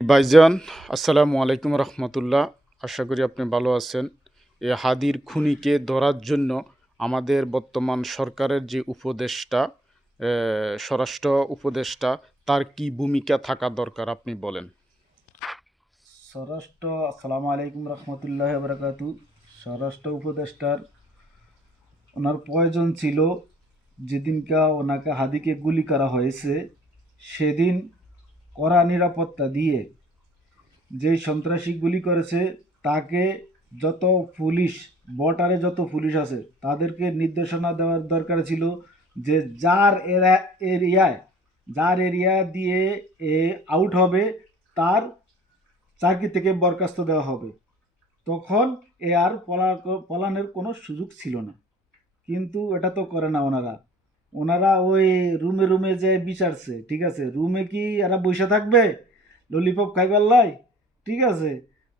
ভাইজান, আসসালামু আলাইকুম রহমতুল্লাহ। আশা করি আপনি ভালো আছেন। এ হাদির খুনিকে ধরার জন্য আমাদের বর্তমান সরকারের যে উপদেষ্টা, স্বরাষ্ট্র উপদেষ্টা, তার কি ভূমিকা থাকা দরকার আপনি বলেন। স্বরাষ্ট্র আসসালামু আলাইকুম রহমতুল্লাহ বরকাতু। স্বরাষ্ট্র উপদেষ্টার ওনার প্রয়োজন ছিল যেদিনকা ওনাকে হাদিকে গুলি করা হয়েছে সেদিন কড়া নিরাপত্তা দিয়ে যেই সন্ত্রাসী গুলি করেছে তাকে যত পুলিশ বর্ডারে যত পুলিশ আছে তাদেরকে নির্দেশনা দেওয়ার দরকার ছিল যে এরিয়ায় যার এরিয়া দিয়ে এ আউট হবে তার চাকরি থেকে বরখাস্ত দেওয়া হবে। তখন এ আর পলানের কোনো সুযোগ ছিল না, কিন্তু এটা তো করে না ওনারা। ওনারা ওই রুমে রুমে যে বিচারছে, ঠিক আছে, রুমে কি এরা বসে থাকবে ললিপপ খাইবার লাই? ঠিক আছে,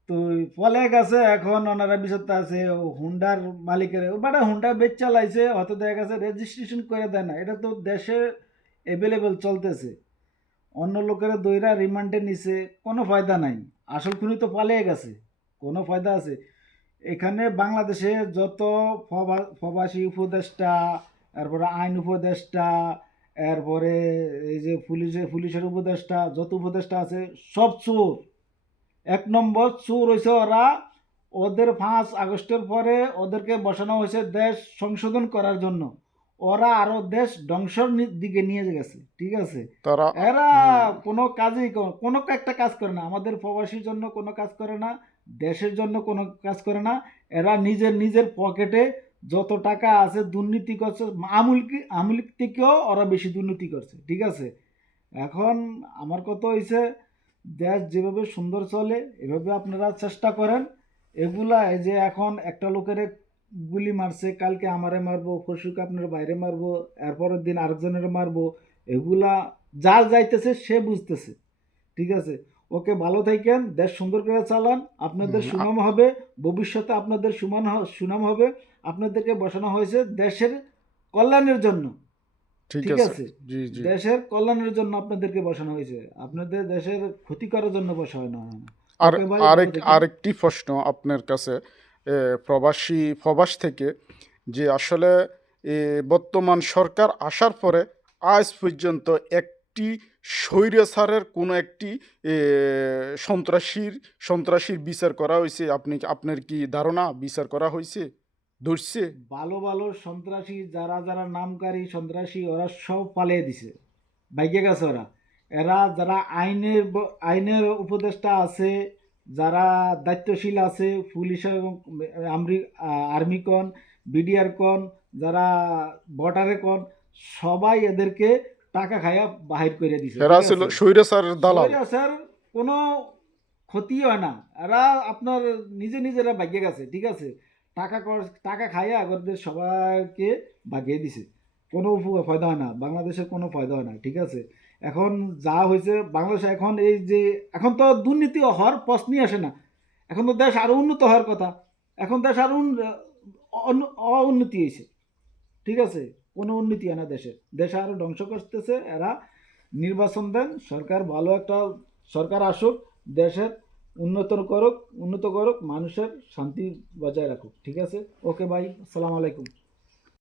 তো পলে গেছে এখন ওনারা বিচারতে আছে হুন্ডার মালিকের বাটা হুন্ডা বেচ চালাইছে, হয়তো দেখা গেছে রেজিস্ট্রেশন করে দেয় না, এটা তো দেশে অ্যাভেলেবেল চলতেছে। অন্য লোকের দইরা রিমান্ডে নিছে, কোনো ফায়দা নাই। আসল খুনি তো পালিয়ে গেছে, কোনো ফায়দা আছে? এখানে বাংলাদেশে যত প্রবাসী উপদেষ্টা, এরপরে আইন উপদেষ্টা, এরপরে এই যে পুলিশের উপদেষ্টা, যত উপদেষ্টা আছে সব চোর। এক নম্বর চোর হয়েছে ওরা। ওদের 5 আগস্টের পরে ওদেরকে বসানো হয়েছে দেশ সংশোধন করার জন্য। ওরা আরো দেশ ধ্বংসর দিকে নিয়ে গেছে, ঠিক আছে। তারা এরা হুম, কোনো কাজই কোনো একটা কাজ করে না, আমাদের প্রবাসীর জন্য কোনো কাজ করে না, দেশের জন্য কোনো কাজ করে না। এরা নিজের নিজের পকেটে যত টাকা আছে দুর্নীতি করছে, আমুল থেকেও ওরা বেশি দুর্নীতি করছে, ঠিক আছে। এখন আমার কথা হয়েছে, দেশ যেভাবে সুন্দর চলে এভাবে আপনারা চেষ্টা করেন। এগুলা এই যে এখন একটা লোকের গুলি মারছে, কালকে আমারে মারবো, পরশুকে আপনার বাইরে মারবো, এরপরের দিন আরেকজনের মারবো, এগুলা যার যাইতেছে সে বুঝতেছে, ঠিক আছে। ওকে, ভালো থাকেন, দেশ সুন্দর করে চালান, আপনাদের হুম, সুনাম হবে, ভবিষ্যতে আপনাদের সুনাম হবে। আপনাদেরকে বসানো হয়েছে দেশের কল্যাণের জন্য, ঠিক ঠিক আছে। আছে। জি, জি। দেশের কল্যাণের জন্য আপনাদেরকে বসানো হয়েছে, আপনাদের দেশের ক্ষতি করার জন্য বসানো হয় না। আর ওকে ভাই, ভালো আরেক থাকেন। আরেকটি প্রশ্ন আপনার কাছে, প্রবাস থেকে, যে আসলে এ, বর্তমান সরকার আসার পরে আজ পর্যন্ত একটি স্বৈরাচারের কোনো একটি এ, সন্ত্রাসীর বিচার করা হয়েছে? আপনার কি ধারণা বিচার করা হয়েছে, ধরছে? ভালো ভালো সন্ত্রাসী যারা যারা নামকারী সন্ত্রাসী ওরা সব পালিয়ে দিছে, ভাগ্যে গেছে ওরা। এরা যারা আইনের উপদেষ্টা আছে, যারা দায়িত্বশীল আছে, পুলিশ এবং আর্মি কন, বিডিআর কন, যারা বর্ডারে কন, সবাই এদেরকে টাকা খাইয়া বাহির করে দিছে, এরা ঠিক ছিল আছে। স্বৈরাচারের দালাল। স্যার কোনো ক্ষতি হয় না, এরা আপনার নিজেরা ভাগ্যে গেছে, ঠিক আছে। টাকা খাইয়া আগরদের সবাইকে ভাগিয়ে দিছে, কোনো ফায়দা হয় না, বাংলাদেশের কোনো ফায়দা হয় না, ঠিক আছে। এখন যা হয়েছে বাংলাদেশে, এখন এই যে এখন তো দুর্নীতি হওয়ার প্রশ্নই আসে না। এখন তো দেশ আরো উন্নত হওয়ার কথা, এখন দেশ আরো অউন্নতি হয়েছে, ঠিক আছে। কোনো উন্নতি হয় না দেশে, দেশ আরো ধ্বংস করতেছে এরা। নির্বাচন দেন, সরকার ভালো একটা সরকার আসুক, দেশের উন্নত করুক, মানুষের শান্তি বজায় রাখুক, ঠিক আছে। ওকে ভাই, আসসালামু আলাইকুম।